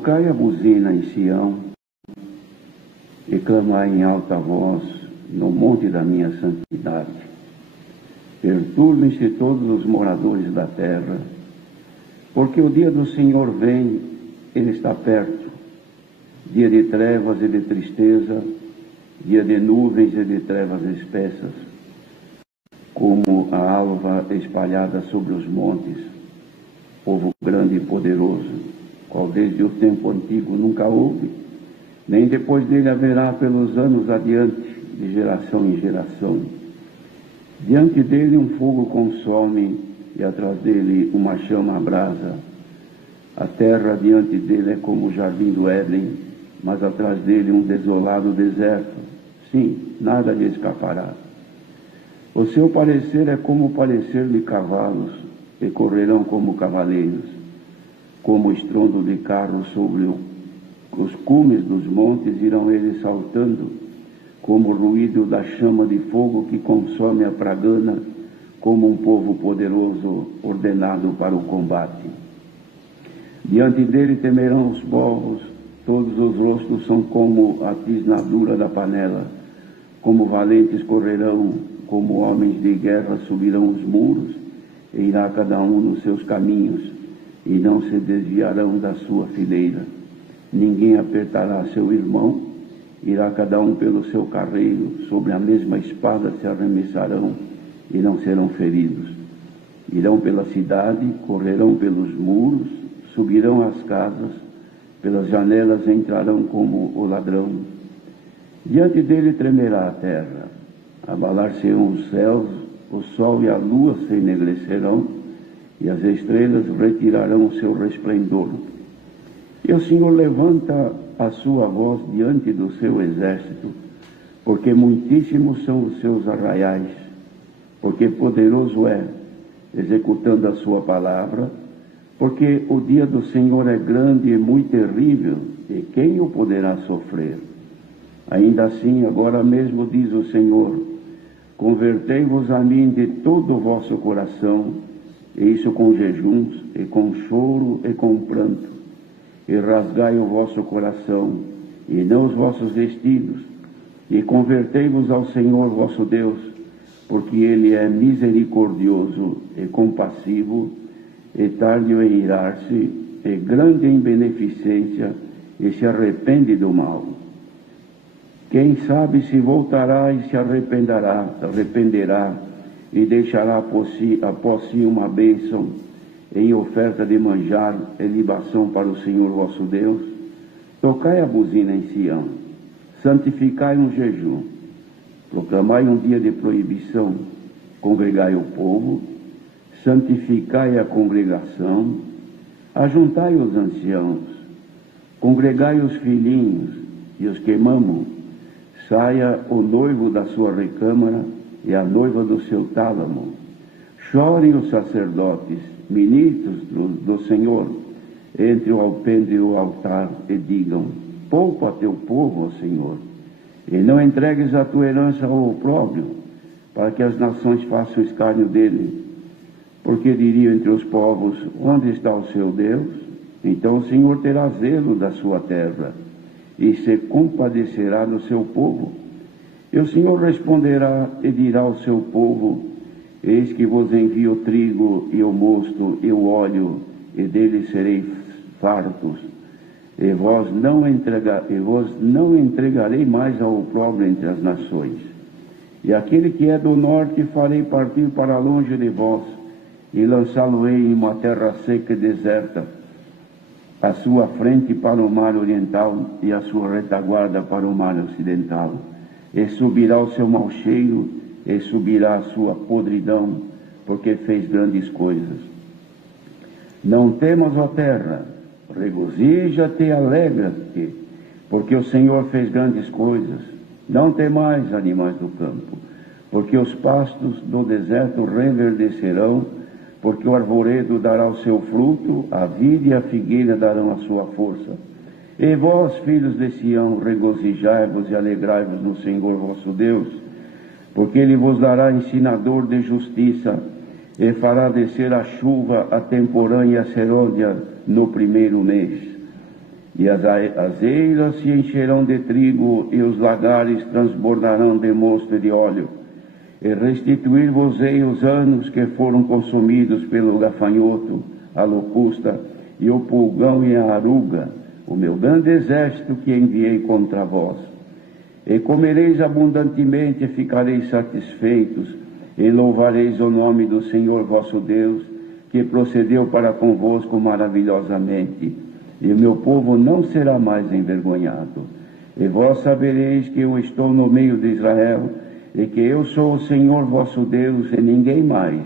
Tocai a buzina em Sião, e clamai em alta voz no monte da minha santidade. Perturbem-se todos os moradores da terra, porque o dia do Senhor vem, ele está perto. Dia de trevas e de tristeza, dia de nuvens e de trevas espessas, como a alva espalhada sobre os montes, povo grande e poderoso, qual desde o tempo antigo nunca houve, nem depois dele haverá pelos anos adiante, de geração em geração. Diante dele um fogo consome, e atrás dele uma chama abrasa. A terra diante dele é como o jardim do Éden, mas atrás dele um desolado deserto. Sim, nada lhe escapará. O seu parecer é como o parecer de cavalos, e correrão como cavaleiros, como o estrondo de carros sobre os cumes dos montes irão eles saltando, como o ruído da chama de fogo que consome a pragana, como um povo poderoso ordenado para o combate. Diante dele temerão os povos, todos os rostos são como a tisnadura da panela, como valentes correrão, como homens de guerra subirão os muros, e irá cada um nos seus caminhos, e não se desviarão da sua fileira. Ninguém apertará seu irmão, irá cada um pelo seu carreiro, sobre a mesma espada se arremessarão, e não serão feridos. Irão pela cidade, correrão pelos muros, subirão às casas, pelas janelas entrarão como o ladrão. Diante dele tremerá a terra, abalar-se-ão os céus, o sol e a lua se enegrecerão, e as estrelas retirarão o seu resplendor. E o Senhor levanta a sua voz diante do seu exército, porque muitíssimos são os seus arraiais, porque poderoso é, executando a sua palavra, porque o dia do Senhor é grande e muito terrível, e quem o poderá sofrer? Ainda assim, agora mesmo diz o Senhor, convertei-vos a mim de todo o vosso coração, e isso com jejuns, e com choro, e com pranto, e rasgai o vosso coração, e não os vossos vestidos, e convertei-vos ao Senhor vosso Deus, porque Ele é misericordioso e compassivo, e tardio em irar-se, e grande em beneficência, e se arrepende do mal. Quem sabe se voltará e se arrependerá, e deixará após si uma bênção, em oferta de manjar e libação para o Senhor vosso Deus? Tocai a buzina em Sião, santificai um jejum, proclamai um dia de proibição, congregai o povo, santificai a congregação, ajuntai os anciãos, congregai os filhinhos e os que mamam, saia o noivo da sua recâmara e a noiva do seu tálamo, chorem os sacerdotes, ministros do Senhor, entre o alpendre e o altar, e digam, poupa teu povo, ó Senhor, e não entregues a tua herança ao opróbrio, para que as nações façam escárnio dele. Porque diriam entre os povos, onde está o seu Deus? Então o Senhor terá zelo da sua terra, e se compadecerá do seu povo. E o Senhor responderá e dirá ao seu povo, eis que vos envio o trigo e o mosto e o óleo, e dele sereis fartos, e vos não entregarei mais ao opróbrio entre as nações. E aquele que é do norte farei partir para longe de vós, e lançá-lo-ei em uma terra seca e deserta, a sua frente para o mar oriental, e a sua retaguarda para o mar ocidental. E subirá o seu mau cheiro, e subirá a sua podridão, porque fez grandes coisas. Não temas, ó terra, regozija-te e alegra-te, porque o Senhor fez grandes coisas. Não temais, animais do campo, porque os pastos do deserto reverdecerão, porque o arvoredo dará o seu fruto, a vide e a figueira darão a sua força. E vós, filhos de Sião, regozijai-vos e alegrai-vos no Senhor vosso Deus, porque Ele vos dará ensinador de justiça, e fará descer a chuva, a temporã e a serôdia no primeiro mês. e as eiras se encherão de trigo, e os lagares transbordarão de mosto e de óleo. E restituir-vos-ei os anos que foram consumidos pelo gafanhoto, a locusta, e o pulgão e a aruga, o meu grande exército que enviei contra vós. E comereis abundantemente e ficareis satisfeitos, e louvareis o nome do Senhor vosso Deus, que procedeu para convosco maravilhosamente. E o meu povo não será mais envergonhado. E vós sabereis que eu estou no meio de Israel, e que eu sou o Senhor vosso Deus, e ninguém mais.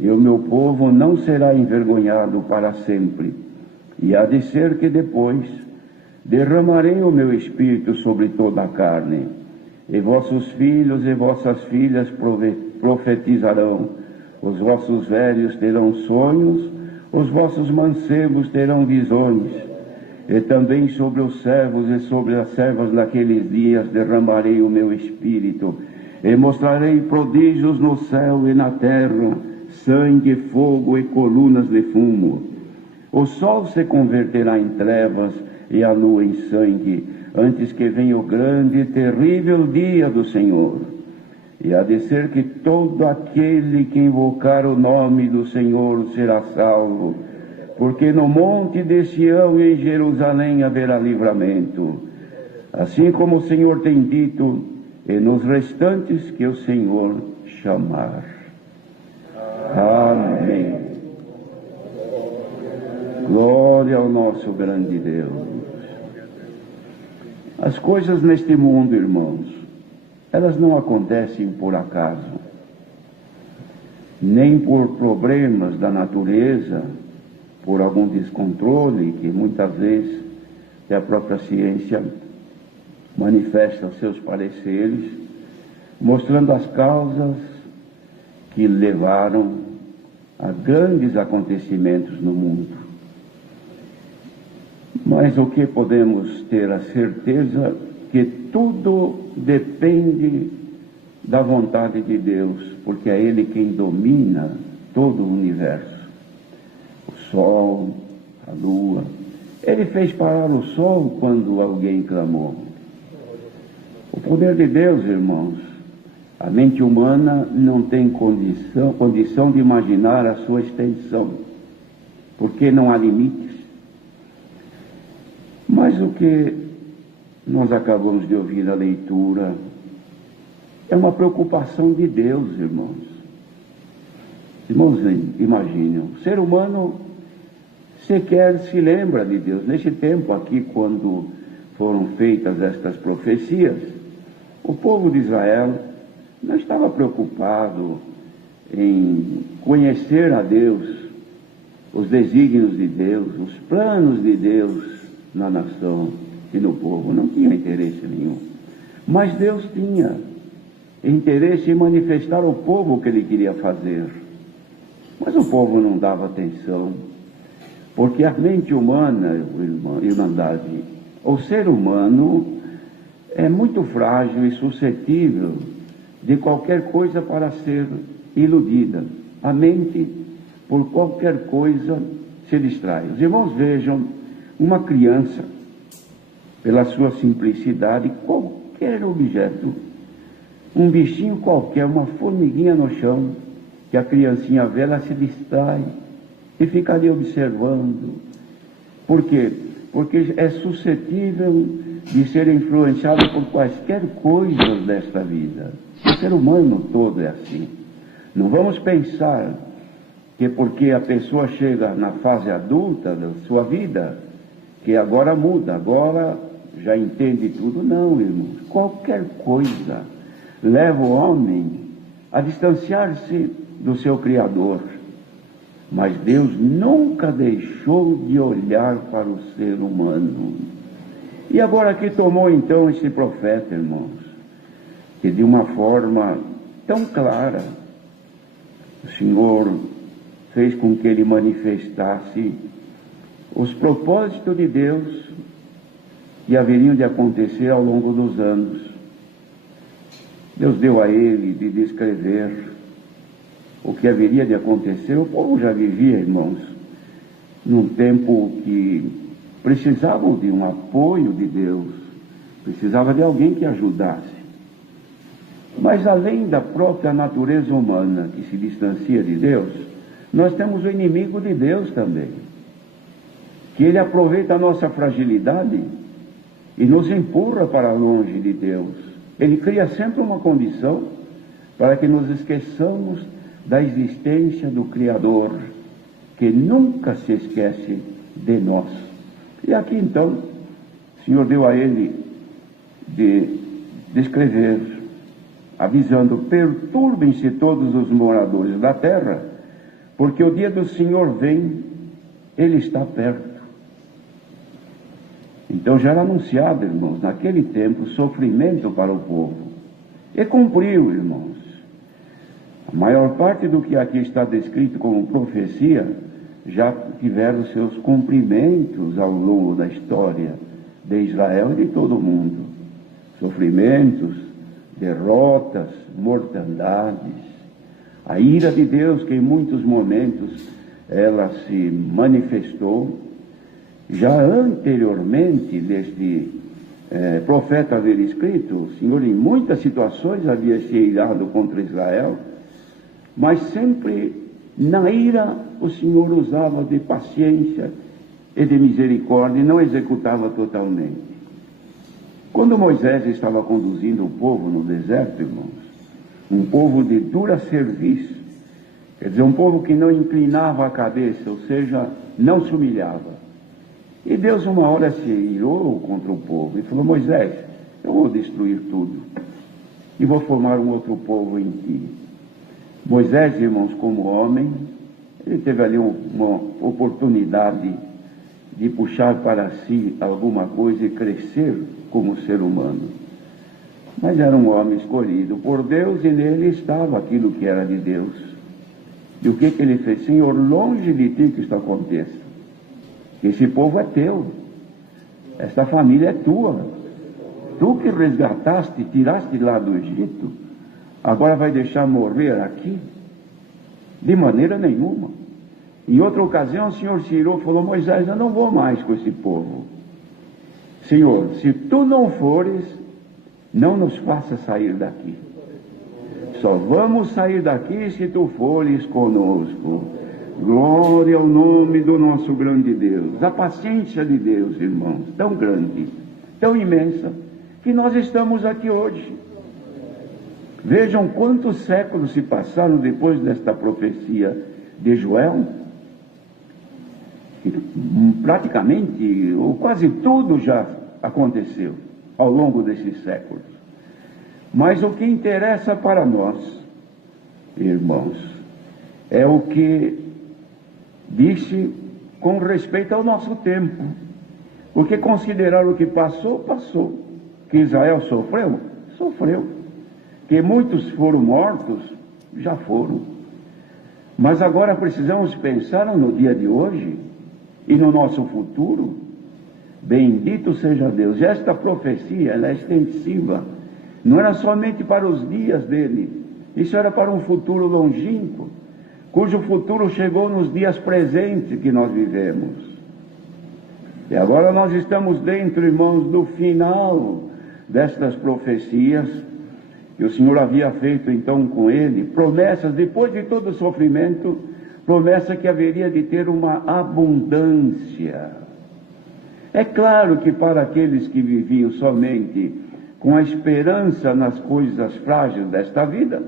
E o meu povo não será envergonhado para sempre. E há de ser que depois derramarei o meu espírito sobre toda a carne, e vossos filhos e vossas filhas profetizarão, os vossos velhos terão sonhos, os vossos mancebos terão visões, e também sobre os servos e sobre as servas naqueles dias derramarei o meu espírito, e mostrarei prodígios no céu e na terra, sangue, fogo e colunas de fumo. O sol se converterá em trevas e a lua em sangue, antes que venha o grande e terrível dia do Senhor. E há de ser que todo aquele que invocar o nome do Senhor será salvo, porque no monte de Sião e em Jerusalém haverá livramento, assim como o Senhor tem dito, e nos restantes que o Senhor chamar. Amém. Glória ao nosso grande Deus. As coisas neste mundo, irmãos, elas não acontecem por acaso, nem por problemas da natureza, por algum descontrole que muitas vezes a própria ciência manifesta seus pareceres, mostrando as causas que levaram a grandes acontecimentos no mundo. Mas o que podemos ter a certeza que tudo depende da vontade de Deus, porque é Ele quem domina todo o universo. O sol, a lua. Ele fez parar o sol quando alguém clamou. O poder de Deus, irmãos, a mente humana não tem condição de imaginar a sua extensão, porque não há limites. Mas o que nós acabamos de ouvir na leitura é uma preocupação de Deus, irmãos. Irmãos, imaginem, o ser humano sequer se lembra de Deus. Neste tempo aqui, quando foram feitas estas profecias, o povo de Israel não estava preocupado em conhecer a Deus, os desígnios de Deus, os planos de Deus na nação e no povo. Não tinha interesse nenhum. Mas Deus tinha interesse em manifestar ao povo o que Ele queria fazer. Mas o povo não dava atenção, porque a mente humana, irmandade, o ser humano é muito frágil e suscetível de qualquer coisa para ser iludida. A mente, por qualquer coisa, se distrai. Os irmãos vejam uma criança, pela sua simplicidade, qualquer objeto, um bichinho qualquer, uma formiguinha no chão, que a criancinha vê, ela se distrai e fica ali observando. Por quê? Porque é suscetível de ser influenciado por quaisquer coisas desta vida. O ser humano todo é assim. Não vamos pensar que porque a pessoa chega na fase adulta da sua vida, que agora muda, agora já entende tudo. Não, irmãos. Qualquer coisa leva o homem a distanciar-se do seu Criador. Mas Deus nunca deixou de olhar para o ser humano. E agora que tomou então esse profeta, irmãos, que de uma forma tão clara, o Senhor fez com que ele manifestasse os propósitos de Deus que haveriam de acontecer ao longo dos anos. Deus deu a ele de descrever o que haveria de acontecer. O povo já vivia, irmãos, num tempo que precisavam de um apoio de Deus, precisava de alguém que ajudasse. Mas além da própria natureza humana que se distancia de Deus, nós temos o inimigo de Deus também, que ele aproveita a nossa fragilidade e nos empurra para longe de Deus. Ele cria sempre uma condição para que nos esqueçamos da existência do Criador, que nunca se esquece de nós. E aqui então, o Senhor deu a ele de descrever, avisando: perturbem-se todos os moradores da terra, porque o dia do Senhor vem, ele está perto. Então já era anunciado, irmãos, naquele tempo, sofrimento para o povo. E cumpriu, irmãos. A maior parte do que aqui está descrito como profecia já tiveram seus cumprimentos ao longo da história de Israel e de todo o mundo. Sofrimentos, derrotas, mortandades, a ira de Deus que em muitos momentos ela se manifestou. Já anteriormente deste profeta haver escrito, o Senhor em muitas situações havia se irado contra Israel, mas sempre na ira o Senhor usava de paciência e de misericórdia e não executava totalmente. Quando Moisés estava conduzindo o povo no deserto, irmãos, um povo de dura serviço, quer dizer, um povo que não inclinava a cabeça, ou seja, não se humilhava. E Deus uma hora se irou contra o povo e falou: Moisés, eu vou destruir tudo e vou formar um outro povo em ti. Moisés, irmãos, como homem, ele teve ali uma oportunidade de puxar para si alguma coisa e crescer como ser humano. Mas era um homem escolhido por Deus e nele estava aquilo que era de Deus. E o que ele fez? Senhor, longe de ti que isto aconteça. Esse povo é teu, esta família é tua, tu que resgataste, tiraste lá do Egito, agora vai deixar morrer aqui? De maneira nenhuma. Em outra ocasião o Senhor se irou e falou: Moisés, eu não vou mais com esse povo. Senhor, se tu não fores, não nos faça sair daqui. Só vamos sair daqui se tu fores conosco. Glória ao nome do nosso grande Deus. A paciência de Deus, irmãos, tão grande, tão imensa, que nós estamos aqui hoje. Vejam quantos séculos se passaram depois desta profecia de Joel. Praticamente, ou quase tudo já aconteceu ao longo desses séculos. Mas o que interessa para nós, irmãos, é o que disse com respeito ao nosso tempo. Porque considerar o que passou, passou. Que Israel sofreu, sofreu. Que muitos foram mortos, já foram. Mas agora precisamos pensar no dia de hoje e no nosso futuro. Bendito seja Deus. E esta profecia, ela é extensiva. Não era somente para os dias dele. Isso era para um futuro longínquo, cujo futuro chegou nos dias presentes que nós vivemos. E agora nós estamos dentro, irmãos, do final destas profecias que o Senhor havia feito então com ele, promessas, depois de todo o sofrimento, promessa que haveria de ter uma abundância. É claro que para aqueles que viviam somente com a esperança nas coisas frágeis desta vida,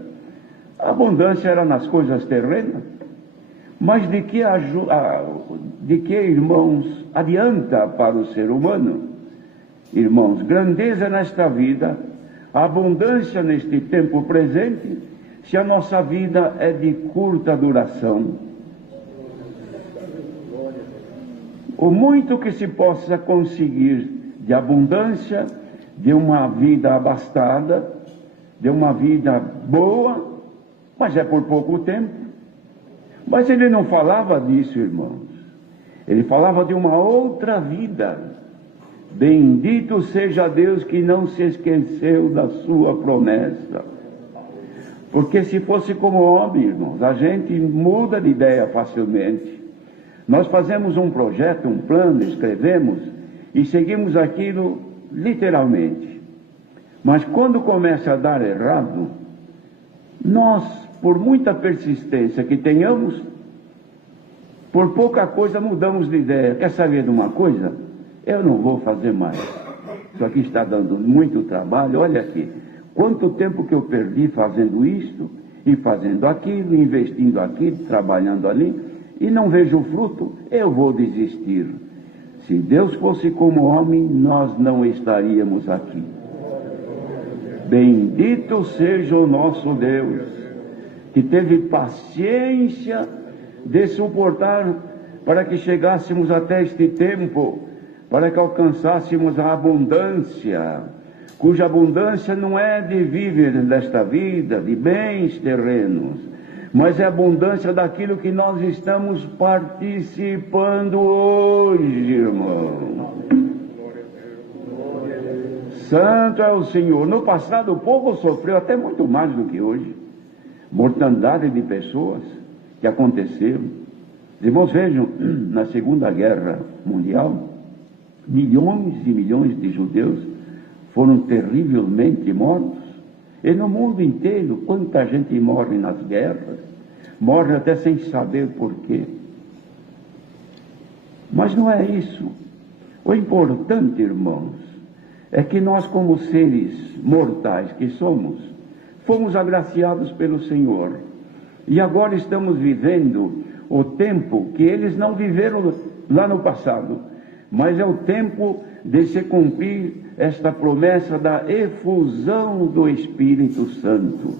a abundância era nas coisas terrenas. Mas de que, irmãos, adianta para o ser humano? Irmãos, grandeza nesta vida, abundância neste tempo presente, se a nossa vida é de curta duração. O muito que se possa conseguir de abundância, de uma vida abastada, de uma vida boa, mas é por pouco tempo. Mas ele não falava disso, irmãos. Ele falava de uma outra vida. Bendito seja Deus que não se esqueceu da sua promessa. Porque se fosse como homem, irmãos, a gente muda de ideia facilmente. Nós fazemos um projeto, um plano, escrevemos e seguimos aquilo literalmente. Mas quando começa a dar errado, nós, por muita persistência que tenhamos, por pouca coisa mudamos de ideia. Quer saber de uma coisa? Eu não vou fazer mais. Isso aqui está dando muito trabalho. Olha aqui, quanto tempo que eu perdi fazendo isto e fazendo aquilo, investindo aqui, trabalhando ali, e não vejo o fruto, eu vou desistir. Se Deus fosse como homem, nós não estaríamos aqui. Bendito seja o nosso Deus, que teve paciência de suportar para que chegássemos até este tempo, para que alcançássemos a abundância, cuja abundância não é de viver nesta vida, de bens terrenos, mas é a abundância daquilo que nós estamos participando hoje, irmão. Santo é o Senhor. No passado o povo sofreu até muito mais do que hoje. Mortandade de pessoas que aconteceram. Os irmãos vejam, na Segunda Guerra Mundial, milhões e milhões de judeus foram terrivelmente mortos. E no mundo inteiro, quanta gente morre nas guerras, morre até sem saber porquê. Mas não é isso. O importante, irmãos, é que nós, como seres mortais que somos, fomos agraciados pelo Senhor. E agora estamos vivendo o tempo que eles não viveram lá no passado, mas é o tempo de se cumprir esta promessa da efusão do Espírito Santo.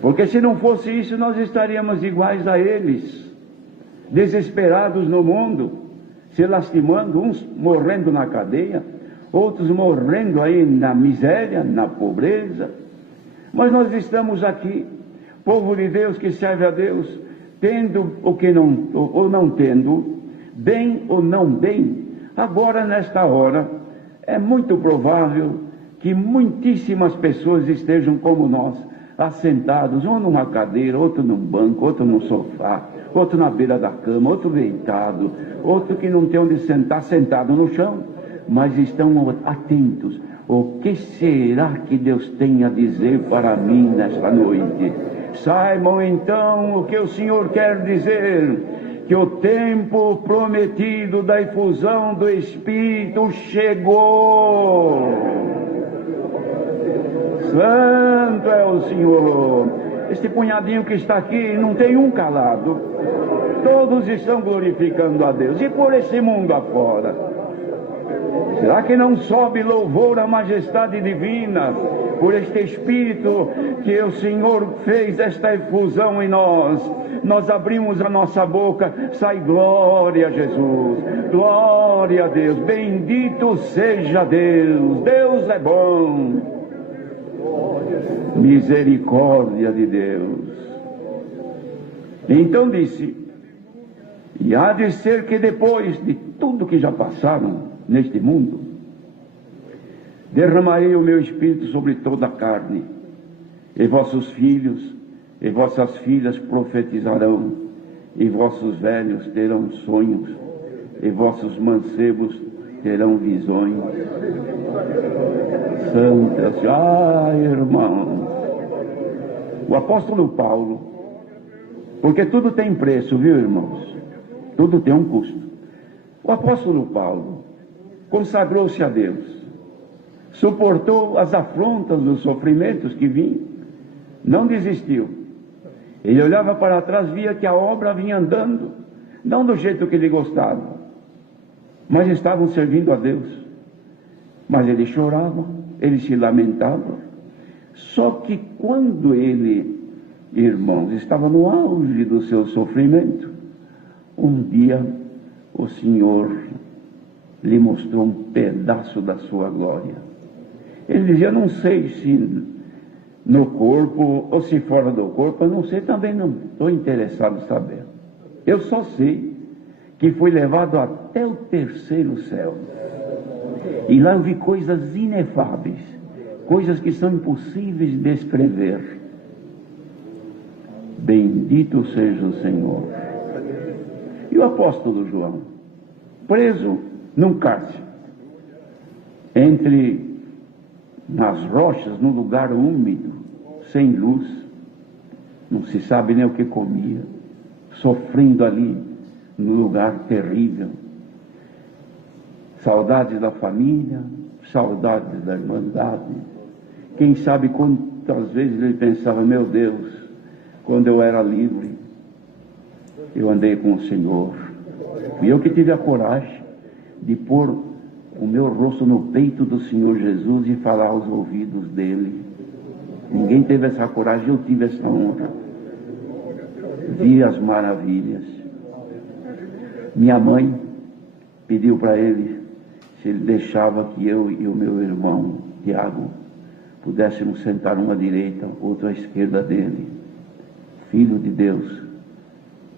Porque se não fosse isso, nós estaríamos iguais a eles, desesperados no mundo, se lastimando, uns morrendo na cadeia, outros morrendo aí na miséria, na pobreza. Mas nós estamos aqui, povo de Deus que serve a Deus, tendo o que não, ou não tendo, bem ou não bem. Agora, nesta hora, é muito provável que muitíssimas pessoas estejam como nós, assentados, um numa cadeira, outro num banco, outro num sofá, outro na beira da cama, outro deitado, outro que não tem onde sentar, sentado no chão, mas estão atentos. O que será que Deus tem a dizer para mim nesta noite? Saibam então o que o Senhor quer dizer, que o tempo prometido da efusão do Espírito chegou. Santo é o Senhor. Este punhadinho que está aqui, não tem um calado. Todos estão glorificando a Deus. E por esse mundo afora, será que não sobe louvor à majestade divina por este Espírito que o Senhor fez esta efusão em nós? Nós abrimos a nossa boca, sai glória a Jesus, glória a Deus, bendito seja Deus, Deus é bom, misericórdia de Deus. Então disse, e há de ser que depois de tudo que já passaram neste mundo, derramarei o meu Espírito sobre toda a carne, e vossos filhos e vossas filhas profetizarão, e vossos velhos terão sonhos, e vossos mancebos terão visões. Santa, irmão, o apóstolo Paulo, porque tudo tem preço, viu, irmãos? Tudo tem um custo. O apóstolo Paulo consagrou-se a Deus, suportou as afrontas, os sofrimentos que vinham, não desistiu. Ele olhava para trás, via que a obra vinha andando, não do jeito que ele gostava, mas estavam servindo a Deus. Mas ele chorava, ele se lamentava. Só que quando ele, irmãos, estava no auge do seu sofrimento, um dia o Senhor lhe mostrou um pedaço da sua glória. Ele dizia, não sei se no corpo ou se fora do corpo, eu não sei, também não estou interessado em saber. Eu só sei que fui levado até o terceiro céu. E lá eu vi coisas inefáveis, coisas que são impossíveis de descrever. Bendito seja o Senhor. E o apóstolo João, preso num cárcere, nas rochas, num lugar úmido, sem luz, não se sabe nem o que comia, sofrendo ali, num lugar terrível. Saudades da família, saudades da irmandade. Quem sabe quantas vezes ele pensava, meu Deus, quando eu era livre, eu andei com o Senhor. Fui eu que tive a coragem de pôr o meu rosto no peito do Senhor Jesus e falar aos ouvidos dele. Ninguém teve essa coragem, eu tive essa honra. Vi as maravilhas. Minha mãe pediu para ele se ele deixava que eu e o meu irmão Tiago pudéssemos sentar uma à direita, outra à esquerda dele. Filho de Deus,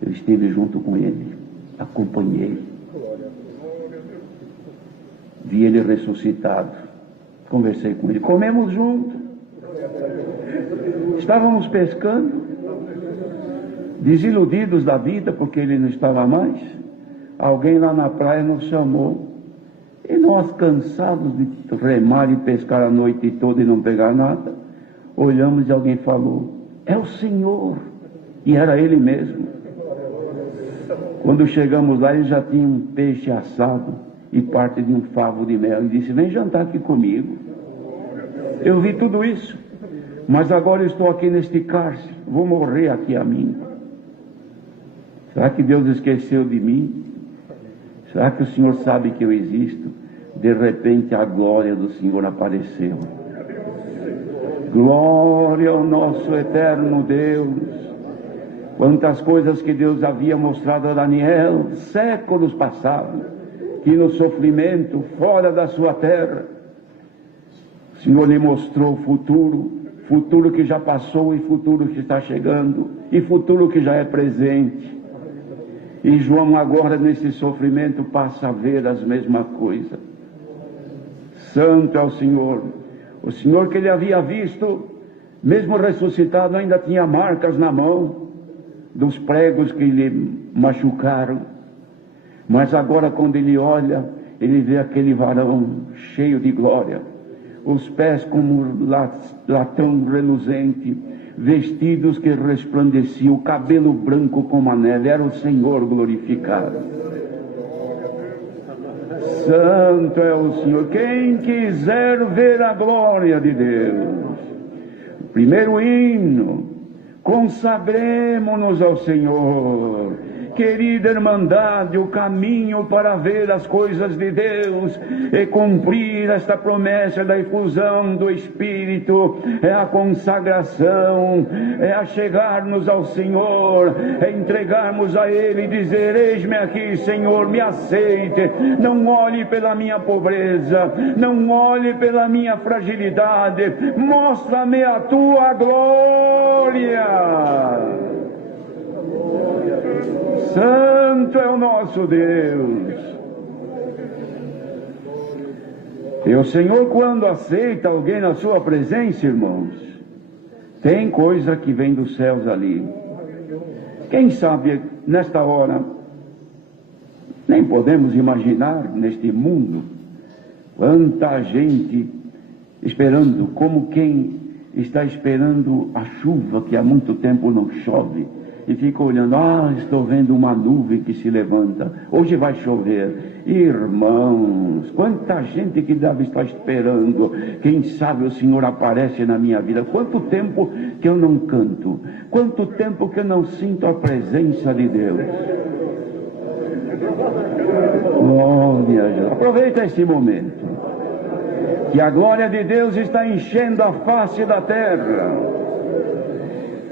eu estive junto com ele, acompanhei, vi ele ressuscitado, conversei com ele, comemos junto, estávamos pescando, desiludidos da vida porque ele não estava mais. Alguém lá na praia nos chamou e nós, cansados de remar e pescar a noite toda e não pegar nada, olhamos e alguém falou, é o Senhor. E era ele mesmo. Quando chegamos lá, ele já tinha um peixe assado e parte de um favo de mel e disse, vem jantar aqui comigo. Eu vi tudo isso, mas agora eu estou aqui neste cárcere, vou morrer aqui a mim. Será que Deus esqueceu de mim? Será que o Senhor sabe que eu existo? De repente a glória do Senhor apareceu. Glória ao nosso eterno Deus. Quantas coisas que Deus havia mostrado a Daniel, séculos passados, que no sofrimento, fora da sua terra, o Senhor lhe mostrou o futuro, futuro que já passou e futuro que está chegando, e futuro que já é presente. E João agora nesse sofrimento passa a ver as mesmas coisas. Santo é o Senhor. O Senhor que ele havia visto, mesmo ressuscitado, ainda tinha marcas na mão dos pregos que lhe machucaram. Mas agora quando ele olha, ele vê aquele varão cheio de glória, os pés como latão reluzente, vestidos que resplandeciam, o cabelo branco como a neve, era o Senhor glorificado. Santo é o Senhor. Quem quiser ver a glória de Deus, primeiro hino, consagremo-nos ao Senhor. Querida irmandade, o caminho para ver as coisas de Deus e cumprir esta promessa da efusão do Espírito é a consagração, é a chegar-nos ao Senhor, é entregarmos a Ele e dizer, eis-me aqui, Senhor, me aceite, não olhe pela minha pobreza, não olhe pela minha fragilidade, mostra-me a tua glória. Santo é o nosso Deus. E o Senhor, quando aceita alguém na sua presença, irmãos, tem coisa que vem dos céus ali. Quem sabe nesta hora, nem podemos imaginar neste mundo, quanta gente esperando, como quem está esperando a chuva que há muito tempo não chove. E fica olhando, estou vendo uma nuvem que se levanta, hoje vai chover. Irmãos, quanta gente que deve estar esperando, quem sabe o Senhor aparece na minha vida. Quanto tempo que eu não canto, quanto tempo que eu não sinto a presença de Deus. Glória a Deus. Aproveita este momento, que a glória de Deus está enchendo a face da terra.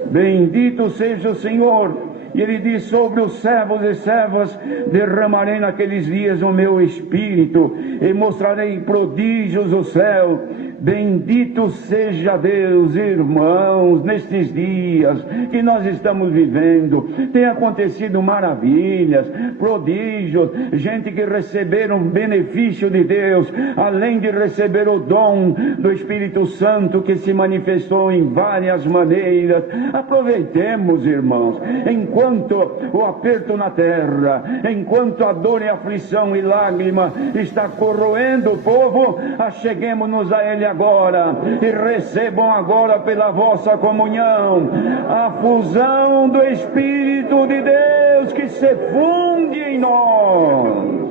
Bendito seja o Senhor. E ele diz, sobre os servos e servas derramarei naqueles dias o meu espírito, e mostrarei prodígios do céu, Bendito seja Deus, irmãos, nestes dias que nós estamos vivendo, tem acontecido maravilhas, prodígios, gente que receberam benefício de Deus, além de receber o dom do Espírito Santo que se manifestou em várias maneiras. Aproveitemos, irmãos, enquanto o aperto na terra, enquanto a dor e aflição e lágrima está corroendo o povo, acheguemos-nos a Ele agora e recebam agora pela vossa comunhão a fusão do Espírito de Deus que se funde em nós.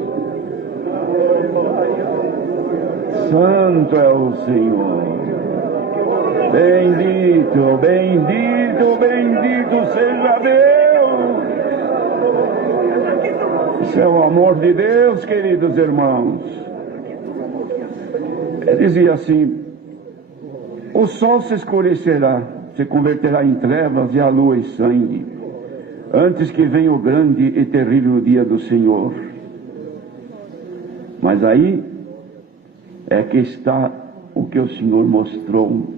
Santo é o Senhor. Bendito, bendito, bendito seja Deus. Isso é o amor de Deus, queridos irmãos. Ele dizia assim: o sol se escurecerá, se converterá em trevas e a lua em sangue, antes que venha o grande e terrível dia do Senhor. Mas aí é que está o que o Senhor mostrou.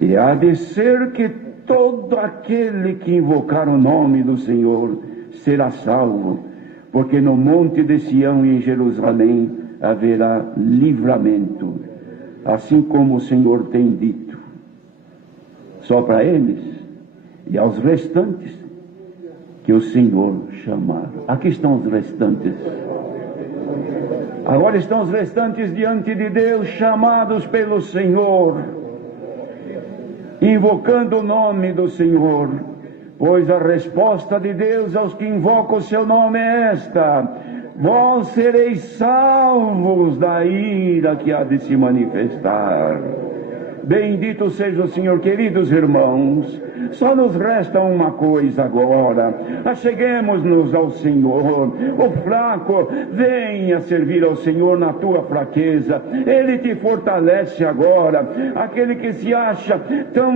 E há de ser que todo aquele que invocar o nome do Senhor será salvo, porque no monte de Sião e em Jerusalém haverá livramento, assim como o Senhor tem dito. Só para eles e aos restantes que o Senhor chamar. Aqui estão os restantes. Agora estão os restantes diante de Deus, chamados pelo Senhor, invocando o nome do Senhor, pois a resposta de Deus aos que invocam o seu nome é esta: vós sereis salvos da ira que há de se manifestar. Bendito seja o Senhor. Queridos irmãos, só nos resta uma coisa agora: acheguemos-nos ao Senhor. O fraco, venha servir ao Senhor na tua fraqueza, Ele te fortalece agora. Aquele que se acha tão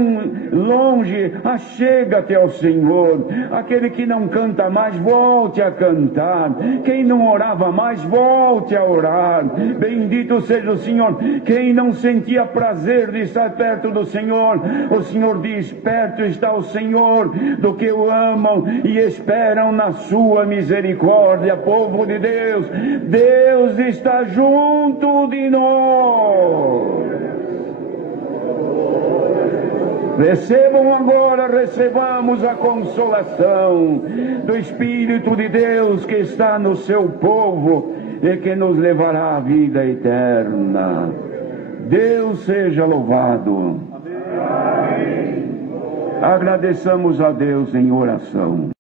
longe, achega-te ao Senhor. Aquele que não canta mais, volte a cantar. Quem não orava mais, volte a orar. Bendito seja o Senhor. Quem não sentia prazer de estar perto do Senhor, o Senhor diz: perto está o Senhor do que o amam e esperam na sua misericórdia. Povo de Deus, Deus está junto de nós. Recebam agora, recebamos a consolação do Espírito de Deus que está no seu povo e que nos levará à vida eterna. Deus seja louvado. Amém. Agradeçamos a Deus em oração.